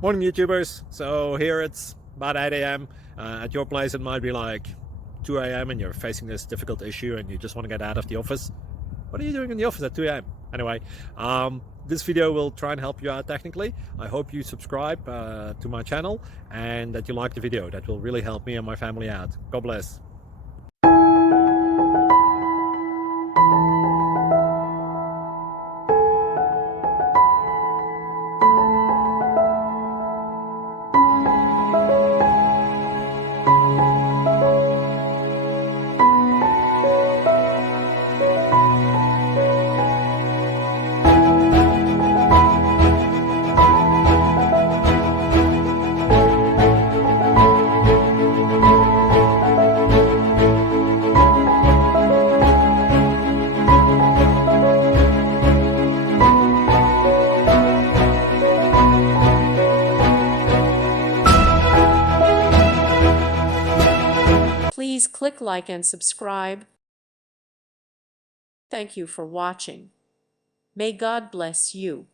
Morning YouTubers. So here it's about 8 a.m. At your place it might be like 2 a.m. and you're facing this difficult issue and you just want to get out of the office. What are you doing in the office at 2 a.m.? Anyway, this video will try and help you out technically. I hope you subscribe to my channel and that you like the video. That will really help me and my family out. God bless. Please click like and subscribe. Thank you for watching. May God bless you.